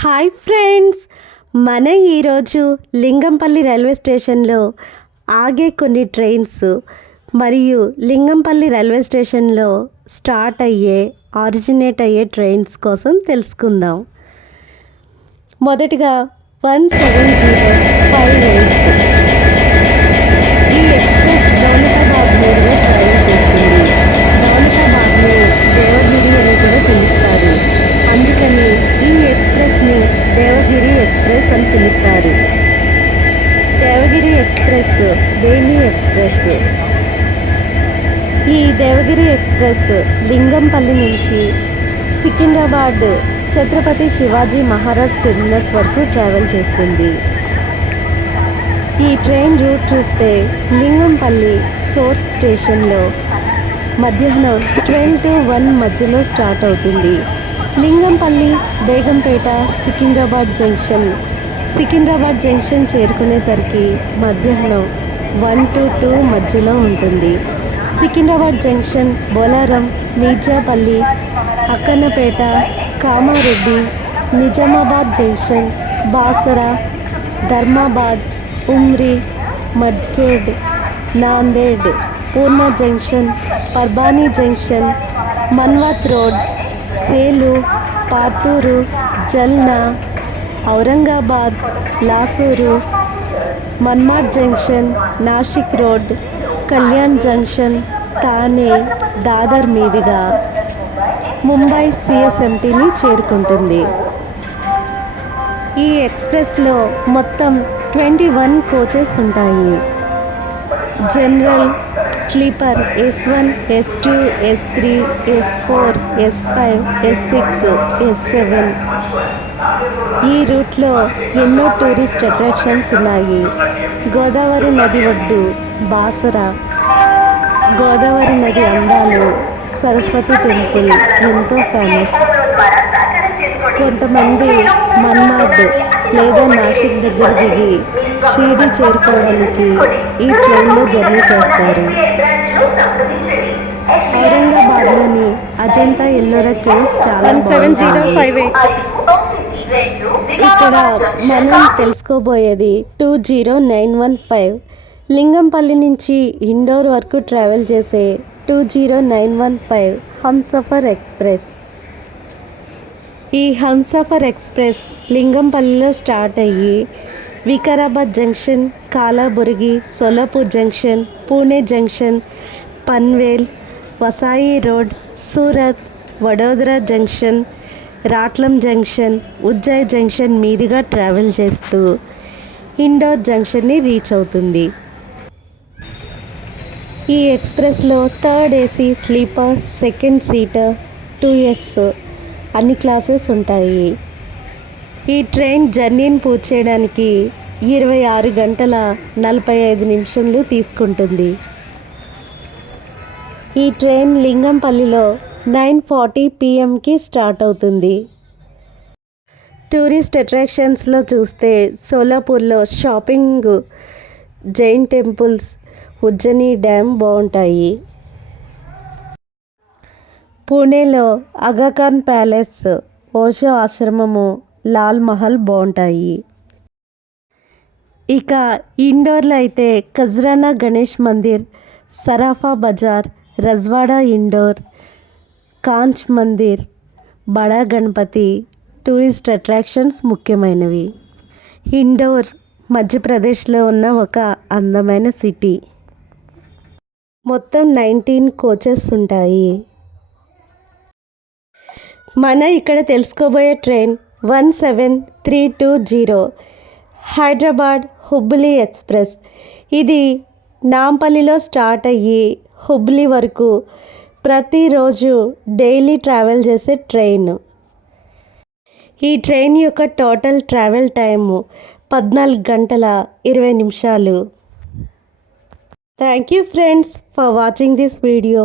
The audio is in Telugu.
హాయ్ ఫ్రెండ్స్, మన ఈరోజు లింగంపల్లి రైల్వే స్టేషన్లో ఆగే కొన్ని ట్రైన్స్ మరియు లింగంపల్లి రైల్వే స్టేషన్లో స్టార్ట్ అయ్యే ఆరిజినేట్ అయ్యే ట్రైన్స్ కోసం తెలుసుకుందాం. మొదటిగా 17058 ఈ ఎక్స్ప్రెస్ దౌలతాబాద్ మీదుగా ట్రావెల్ చేస్తుంది. దౌలతాబాద్ని దేవగిరి అని కూడా పిలుస్తారు, అందుకని ఈ ఎక్స్ప్రెస్ని దేవగిరి ఎక్స్ప్రెస్ అని పిలుస్తారు. Devagiri express daily express. ఈ దేవగిరి ఎక్స్ప్రెస్ లింగంపల్లి నుంచి సికింద్రాబాద్ ఛత్రపతి శివాజీ మహారాజ్ టెర్మినస్ వరకు ట్రావెల్ చేస్తుంది. ఈ ట్రైన్ రూట్ చూస్తే లింగంపల్లి సోర్స్ స్టేషన్లో మధ్యాహ్నం 12 to 1 మధ్యలో స్టార్ట్ అవుతుంది. లింగంపల్లి, బేగంపేట, సికింద్రాబాద్ జంక్షన్ చేరుకునేసరికి మధ్యాహ్నం 1 to 2 మధ్యలో ఉంటుంది. Secunderabad junction Bolarum, Mirzapalli, Akkannapet, Kamareddy, Nizamabad junction, Basara, Dharmabad, Umri, Mudkhed, Nanded, Purna junction, Parbhani junction, Manwath road, Selu, Partur, Jalna, Aurangabad, Lasur, Manmad junction, Nashik road, Kalyan junction, Thane, Dadar మీదుగా ముంబై సిఎస్ఎంటీని చేరుకుంటుంది. ఈ ఎక్స్ప్రెస్లో మొత్తం 21 కోచెస్ ఉంటాయి. General, sleeper S1, S2, S3, S4, S5, S6, S7. ఈ రూట్లో ఎన్నో టూరిస్ట్ అట్రాక్షన్స్ ఉన్నాయి. గోదావరి నది ఒడ్డు బాసరా, గోదావరి నది అందాలు, సరస్వతి టెంపుల్ ఎంతో ఫేమస్. కొంతమంది మన్మాడ్ లేదా నాసిక్ దగ్గర దిగి షిరిడి చేరుకోవడానికి ఈ ట్రైన్లో జర్నీ చేస్తారు. ఔరంగాబాద్లోని అజంతా ఎల్లోరా కేవ్స్ చాలా బాగుంటాయి. ఇక్కడ మనం తెలుసుకోబోయేది 20915 లింగంపల్లి నుంచి ఇండోర్ వరకు ట్రావెల్ చేసే 20915 హంసఫర్ ఎక్స్ప్రెస్. ఈ హంసఫర్ ఎక్స్ప్రెస్ లింగంపల్లిలో స్టార్ట్ అయ్యి Vikarabad junction, Kalaburagi, Solapur junction, Pune junction, Panvel, Vasai road, Surat, Vadodara junction, Ratlam junction, Ujjain junction మీదుగా ట్రావెల్ చేస్తూ ఇండోర్ జంక్షన్ని రీచ్ అవుతుంది. ఈ ఎక్స్ప్రెస్లో 3rd AC sleeper, 2nd seater, 2S అన్ని క్లాసెస్ ఉంటాయి. ఈ ట్రైన్ జర్నీని పూర్తి చేయడానికి 26 గంటల 45 నిమిషాలు తీసుకుంటుంది. ఈ ట్రైన్ లింగంపల్లిలో 9:40 PM స్టార్ట్ అవుతుంది. టూరిస్ట్ అట్రాక్షన్స్లో చూస్తే సోలాపూర్లో shopping, Jain temples, Ujjaini dam బాగుంటాయి. పూణేలో ఆగాఖాన్ ప్యాలెస్, ఓషో ఆశ్రమము, లాల్ మహల్ బాగుంటాయి. ఇక ఇండోర్లో అయితే ఖజ్రానా గణేష్ మందిర్, సరాఫా బజార్, రజ్వాడా ఇండోర్, కాంచ్ మందిర్, బడా గణపతి టూరిస్ట్ అట్రాక్షన్స్ ముఖ్యమైనవి. ఇండోర్ మధ్యప్రదేశ్లో ఉన్న ఒక అందమైన సిటీ. మొత్తం 19 కోచెస్ ఉంటాయి. మన ఇక్కడ తెలుసుకోబోయే ట్రైన్ 17320 హైదరాబాద్ హుబ్లీ ఎక్స్ప్రెస్. ఇది నాంపల్లిలో స్టార్ట్ అయ్యి హుబ్లీ వరకు ప్రతిరోజు డైలీ ట్రావెల్ చేసే ట్రైన్. ఈ ట్రైన్ యొక్క టోటల్ ట్రావెల్ టైము 14 గంటల 20 నిమిషాలు. Thank you friends for watching this video.